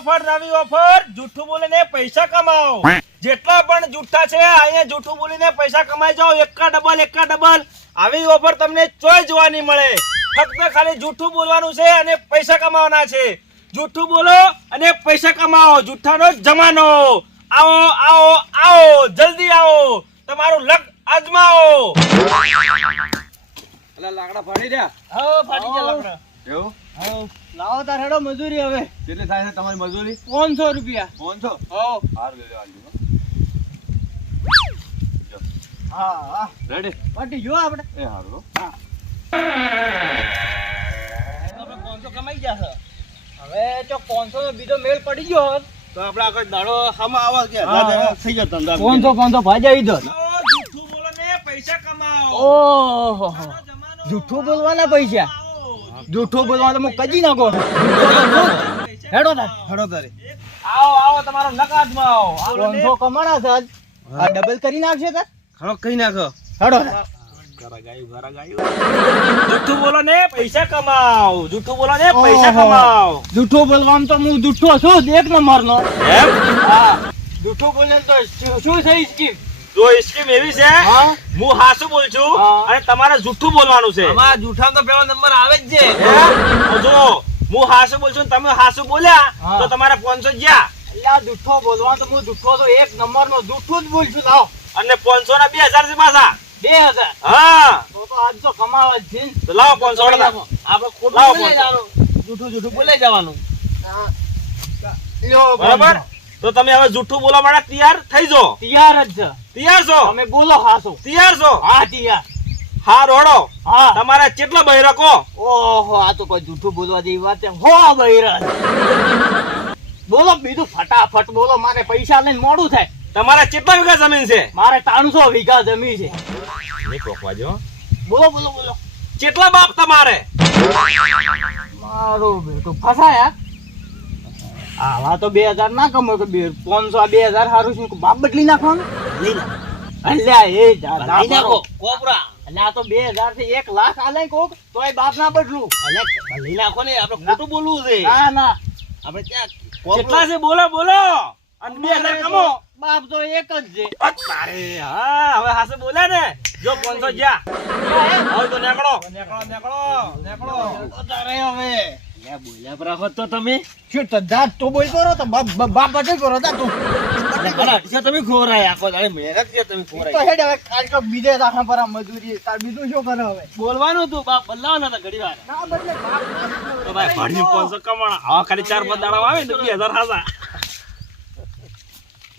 નવી ઓફર જૂઠું બોલીને પૈસા કમાઓ. જેટલા પણ જૂઠા છે અહીંયા જૂઠું બોલીને પૈસા કમાઈ જાઓ. એકા ડબલ આવી ઓફર તમને ચોય જોવા નહીં મળે. ફક્ત ખાલી જૂઠું બોલવાનું છે અને પૈસા કમાવાના છે. જૂઠું બોલો અને પૈસા કમાઓ. જૂઠાનો જમાનો. આવો આવો આવો, જલ્દી આવો, તમારું લક અજમાવો. લાકડા ફાડી રહ્યા. હા, ફાટી ગયા લાકડા. એવું? હા, લાવો તાર હેડો મજૂરી હવે. કેટલી થાય છે તમારી મજૂરી? 500 રૂપિયા. 500? હા હાર લે આલજો. હા રેડી? પાટી જો આપણે. એ હારું. આપણે 500 કમાઈ ગયા છે. હવે જો 500 નો બીજો મેળ પડી ગયો હોત તો આપણે આગળ દાડો હામાં આવા કે થઈ જતો ધંધા. 500 ભાજાવી દો. જૂઠું બોલો ને પૈસા કમાઓ. ઓહો આનો જમાનો. જૂઠું બોલવાના પૈસા. જૂઠું બોલવા તો હું કજી નાખો. હેડો તાર. હડો તારે. આવો આવો, તમારો લક અજમાવો. 500 કમાણા છે આજ. આ ડબલ કરી નાખશે તાર. હડો કઈ નાખો. હેડો જૂઠું બોલો ને પૈસા કમાઓ. જૂઠું બોલો ને પૈસા કમાઓ. જૂઠું બોલવામાં તો હું જૂઠો છું જ એક નંબર નો. એમ? હા જૂઠું બોલે તો શું થઈ સ્કીમ. જો સ્કીમ એવી છે, હા હું હાસુ બોલ છું હા. અને તમારે જૂઠું બોલવાનું છે. આમાં જૂઠાનો તો પેલો નંબર આવે જ છે. એમ? જો હું હાસુ બોલ છું ને તમે હાસુ બોલ્યા હા. તો તમારે 500 ગયા એટલે આ જૂઠો બોલવા તો હું જૂઠો તો એક નંબર નો જૂઠું જ બોલ છું. લાવો અને 500 ના 2000 છે પાછા. 2000. હા, તો આજ તો કમાવા જ છે ને. તો લાવો 500 વાળા. આપણે ખોટું લાવો બોલે 500. જવાનું. જૂઠું બોલે જવાનું. લ્યો, બરાબર? તો તમે હવે જૂઠું બોલવા માટે તૈયાર થઈ જાઓ. તૈયાર જ છે. તૈયાર છો? તમે બોલો હાસો. તૈયાર છો? હા તૈયાર. હા રોડો. હા તમારે કેટલા બહેરા કહો? ઓહો આ તો કોઈ જૂઠું બોલવા જેવી વાત છે. હો બૈરા બોલો બીજું ફટાફટ બોલો. મારે પૈસા લઈને મોડું થાય. તમારે કેટલા વીઘા જમીન છે? મારે 300 વીઘા જમીન છે. નહીં કોકવાજો. બોલો બોલો બોલો. કેટલા બાપ તમારે? મારો બેટો ફસાયા. આવા તો 2000 ના કમો તો 500 2000 સારું છે. બાપ બદલી નાખવાનું. અલ્યા એ લઈ નાખો કોપરા. અલ્યા આ તો 2000 થી 1 લાખ આલે કોક તોય બાપ ના બદલું. લઈ નાખો ને. આપણે ખોટું બોલવું છે. ના ના આપણે ત્યાં કેટલા છે? બોલો બોલો. અને 2000 કમો. બાપ તો એક જ છે. અરે હા, હવે હાસે બોલ્યા ને. જો 500 ગયા. હવે તો નીકળો. નીકળો. તારે હવે બોલ્યા પર આખો તો તમે શું તો જાત તો બોલ કરો તો બાપ બટે કરો તા તું. તમે ખોરાય આખો દાડે મહેનત કે તમે તો ખોરાય. હેડ હવે કાલ બીજે દાખલા પર આ મજૂરી તાર બીજું શું કરે હવે. બોલવાનું તું બાપ બદલાવાના હતા ઘડી વાર. ના બદલે બાપ તો ભાઈ ભણી 500 કમાણા. હવે ખાલી 4 5 દાડા આવે ને તો 2000 હાસા.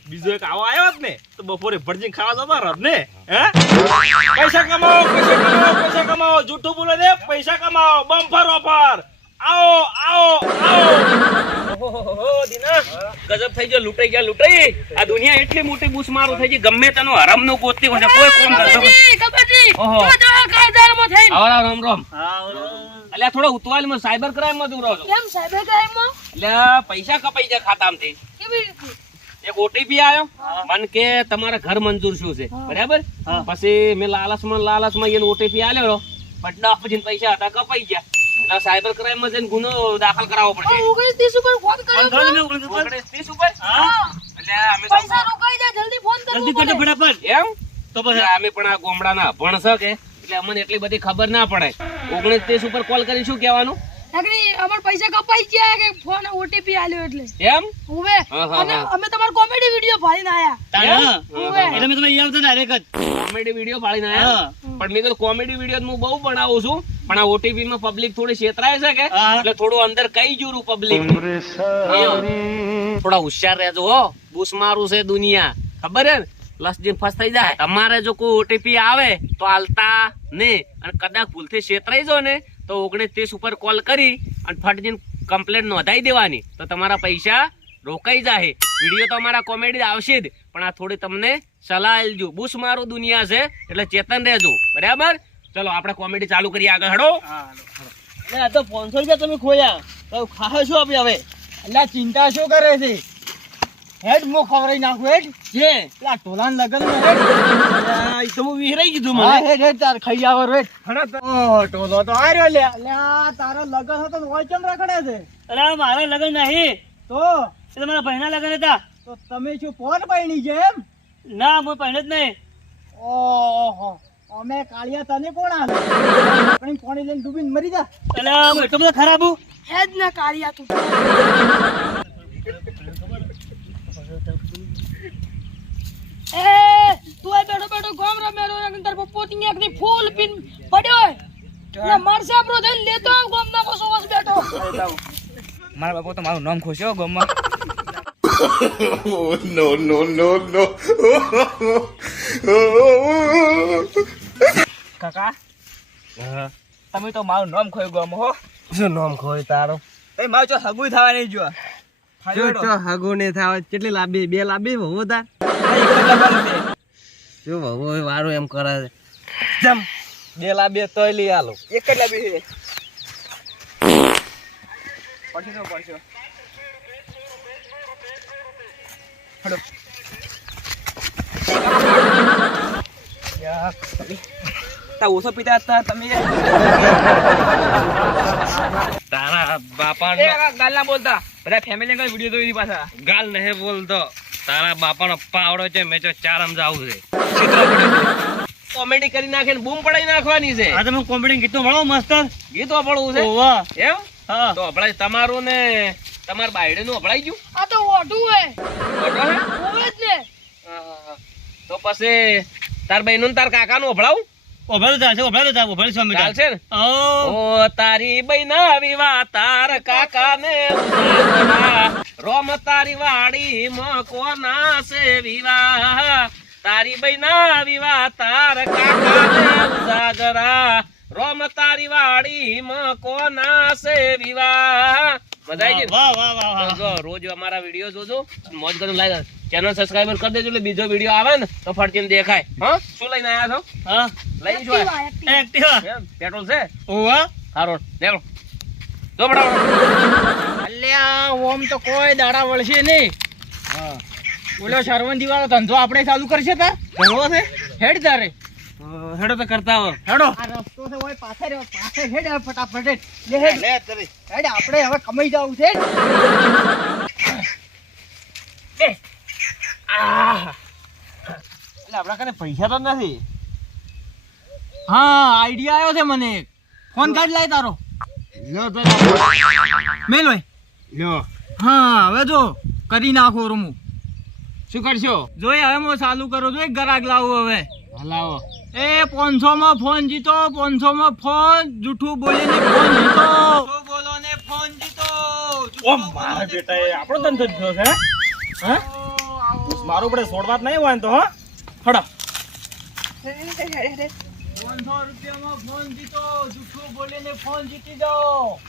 બીજો એક આવો આવ્યો જ ને તો બપોરે ભરજી ખાવા જતો રહ ને. હે? પૈસા કમાઓ, પૈસા કમાઓ, પૈસા કમાઓ. જૂઠું બોલે ને પૈસા કમાઓ. Bumper offer. આવો આવો આવો. ઓહો દીના, ગજબ થઈ ગયો. લૂંટાઈ ગયા લૂંટાઈ. આ દુનિયા એટલી મોટી બૂસ મારું થઈ ગઈ. ગમે તેનો હરામ નું ગોતતી હોય કોઈ કોમ કરતો. ઓહો આવરા રામ રામ. અલ્યા થોડો ઉતવાલમાં સાયબર ક્રાઇમ માં દૂર રહો છો. કેમ સાયબર ક્રાઇમમાં? એટલે પૈસા કપાઈ જાય ખાતામાંથી. કેવી રીતે? એક ઓટીપી આવ્યો મને કે તમારા ઘર મંજૂર શું છે, બરાબર? પછી મેં લાલચમાં એને ઓટીપી આલ્યો બટ પછી પૈસા હતા કપાઈ ગયા. એટલે સાયબર ક્રાઇમ માં જઈને ગુનો દાખલ કરાવવો પડશે. 29 ઉપર ફોન કર્યો તો. 29 ઉપર? હા. એટલે અમે તો પૈસા રોકાઈ જાય, જલ્દી ફોન કરવો પડે. ફટાફટ. એમ તો પછી અમે પણ આ ગામડાના અભણ છે કે એટલે અમને એટલી બધી ખબર ના પડે. 29 ઉપર કોલ કરી શું કહેવાનું? નકરી અમાર પૈસા કપાઈ ગયા કે ફોન ઓટીપી આલ્યો એટલે. એમ ઉવે અને અમે તમારો કોમેડી વિડિયો ભાળીને આયા. ઉવે એટલે મેં તમે ઈ આવતા ડાયરેક્ટ જ કોમેડી વિડિયો ભાળીને આયા. પણ મેં તો કોમેડી વિડિયો હું બહુ બનાવું છું પણ આ ઓટીપી માં પબ્લિક થોડી છેતરાય છે કે એટલે થોડું અંદર કઈ જુરું પબ્લિક. થોડા હોશિયાર રહેજો હો. બૂસ મારું છે દુનિયા, ખબર હે ને? પ્લસ જે ફસ થઈ જાય. તમારે જો કોઈ ઓટીપી આવે તો આલતા ને અને કદાચ ભૂલથી છેતરાઈ જો ને તો 29 ઉપર કોલ કરી અને ફટ જઈને કમ્પ્લેન નોંધાઈ દેવાની તો તમારા પૈસા રોકાઈ જાય. વિડીયો તો અમારા કોમેડી આવશે જ પણ આ થોડી તમને સલાહ આલજો. બૂસ મારું દુનિયા છે એટલે ચેતન રહેજો, બરાબર? ચલો આપણે કોમેડી ચાલુ કરીએ આગળ. હડો. આ તો 500 રૂપિયા તમે ખોયા તો ખાહો શું આપણે હવે. એટલે ચિંતા શું કરે છે? હેડ મો ખવરાઈ નાખું હેડ જે પેલા ટોલાન લગન માં હેડ. ઈ તો હું વિહરાઈ કીધું હા મને. હેડ હેડ તાર ખાઈ આવો હેડ. ઓહો ટોલો તો આર્યો લે. લે આ તારો લગન હતો ને ઓય કેમ રખડે છે? અરે મારે લગન નહીં. તો એ તો મારા ભાઈના લગન હતા. તો તમે શું ફોન પૈણી છે એમ? ના હું પહેલે જ નહીં. ઓહો, અમે કાળિયા તને કોણ આલે? આપણી પાણી લઈને ડૂબીને મરી જા. એટલે હું એટલો બધો ખરાબ હું? હેજ ને કાળિયા તું. એ તું આ બેઠો બેઠો ગામ રમેરો અંદર પોતી એકની ફૂલ પીન પડ્યો હોય ને મારસે આપણો થઈને લેતો આવ ગામ ના બસો બસ બેઠો. મારા બાપુ તો મારું નામ ખુશ્યો ગામમાં. કાકા તમે તો મારું નામ ખોયું ગામ હો. શું નામ ખોય તારો? એ મારું જો હગુય થવા નહીં જો. હગો ને થાવ કેટલી લાંબી? 2 લાંબી વહુ તાર? શું વહુ વારું એમ કરે છે? જમ 2 લાંબી તોય લઈ આલો. એક જ લાવી છે. પડશે. હડો. તા ઓછો પીતા હતા તમે. તારા બાપા ગાલ ના બોલતા. બધા ફેમિલી કઈ વિડીયો જોઈ પાછા. ગાલ નહીં બોલતો. તારા બાપાનો પાવડો છે, મેં તો ચારમ જાવું છે. કોમેડી કરી નાખે બૂમ પડાઈ નાખવાની છે. આ તમે કોમેડી ગીતો ભણો મસ્ત. ગીતો પડવું છે ઓવા એમ. હા તો અભળાય તમારું ને તમાર બાયડે નું અભળાઈ ગયું. આ તો ઓઢું હે ખોટો હે? ઓવે જ ને. તો પછી તાર બહેનું ને તાર કાકા નું અભળાવું ઓભળ ચાલશે, ઓભળ સ્વામી ચાલશે ને. ઓ ઓ તારી બહેના વિવાહ તાર કાકા ને ઉજાગરા. રોમ તારી વાડી માં કોના છે વિવાહ. તારી બહેના વિવાહ તાર કાકા ને ઉજાગરા. રોમ તારી વાડી માં કોના છે વિવાહ. મજા આવી ગઈ ને? વાહ વાહ વાહ વાહ. તો જો રોજ અમારા વિડીયો જોજો, મોજ કરીને લાઈક ચેનલ સબસ્ક્રાઇબર કરી દેજો એટલે બીજો વિડીયો આવે ને તો ફરતીને દેખાય. હા શું લઈને આયા છો? હા લઈ જો એક્ટિવા, એક્ટિવા. એક્ટિવા એમ પેટ્રોલ છે? ઓવા હારો લેવો તો બડાવો. અલ્યા ઓમ તો કોઈ દાડા વળશે નહીં. ઓલો શરવંતી વાળો ધંધો આપણે ચાલુ કરશે તાર કરવો છે. હેડ તારે હેડો તો કરતા હો. હેડો. આ રસ્તો છે ઓય પાછળ હેડ હવે ફટાફટ હેડ. લે હેડ હેડ આપણે હવે કમાઈ જવું છે. એટલે આપણા કને પૈસા તો નથી. હા આઈડિયા આવ્યો છે મને. ફોન કાઢ લાય તારો. લ્યો તો મેલ હોય. લ્યો હા હવે જો કરી નાખો રૂમું. શું કરશો? જોઈ હવે હું ચાલુ કરું છું. એક ગ્રાહક લાવું હવે. હલાવો. એ 500 માં ફોન જીતો. 500 માં ફોન જૂઠું બોલીને ફોન જીતો. જૂઠું બોલો ને ફોન જીતો. ઓ મારા બેટા એ આપણો ધંધો જ થયો છે. હે મારું પડે છોડવા જ નહીં હોય ને તો હા હડો. 500 રૂપિયામાં ફોન જીતો. જૂઠું બોલીને ફોન જીતી જાઓ.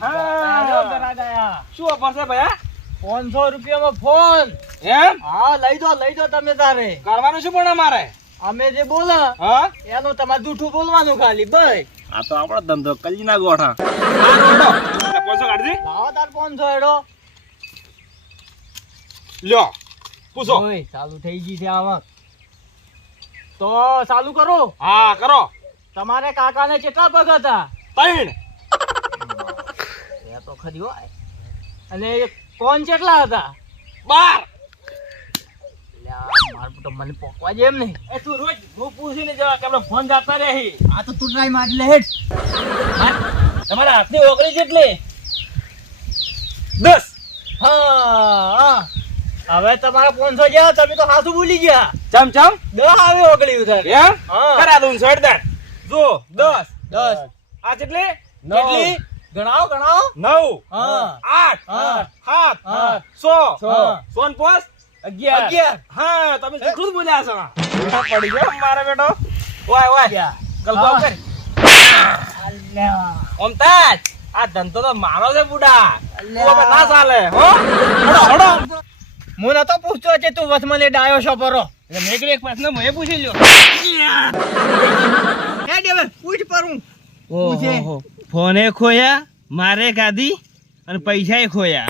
હા ગ્રાહક આયા. શું ઓફર છે ભયા? 500 રૂપિયામાં ફોન. એમ હા લઈ દો તમે તારે. કરવાનું શું પણ અમારે? અમે જે બોલા હા એનું તમારે જૂઠું બોલવાનું ખાલી બસ. આ તો આપણો ધંધો કલજી ના ગોઠા. હાલો હડો. 500 કાઢી દે. લાવો તાર 500 હેડો. લ્યો પૂછો. ઓય ચાલુ થઈ ગઈ છે આવક. તો ચાલુ કરો. હા કરો. તમારે કાકાને કેટલા પગ હતા? 3. એ તો ખરી હોય. અને કોણ કેટલા હતા? 12. મારું તો મને પોકવા જેમ નહીં. એ તું રોજ હું પૂછીને જવા કે આપણે ફોન જાતા રહી. આ તો તું ટ્રાય માર લે હેડ. તમારા હાથની ઓગળી જેટલી 10. હા હવે તમારા 500 ગયા. તમે તો હાથું ભૂલી ગયા. ચમ ચમ 10 આવે ઓગળી ઉધાર. એમ હા. કરા દઉં છોડ દે. જો 10. 10 આ કેટલી? કેટલી? ગણાવો. 9. હા 8. હા. 7. હા. 100. 105. 11. હા તમે કેટલું જ બોલ્યા છો? પડી ગયો મારા બેટો. ઓય કલ્પના કર. ઓમતાજ આ ધંધો તો મારો છે બુડા. તું હવે ના ચાલે હો. હડો. હું નતો પૂછતો કે તું વસમને ડાયો છો પરો. એટલે મેં એક પ્રશ્ન મેં પૂછી લ્યો. હેડ હવે પૂછ પરું. ફોને ખોયા, મારે ગાધી અને પૈસા ખોયા.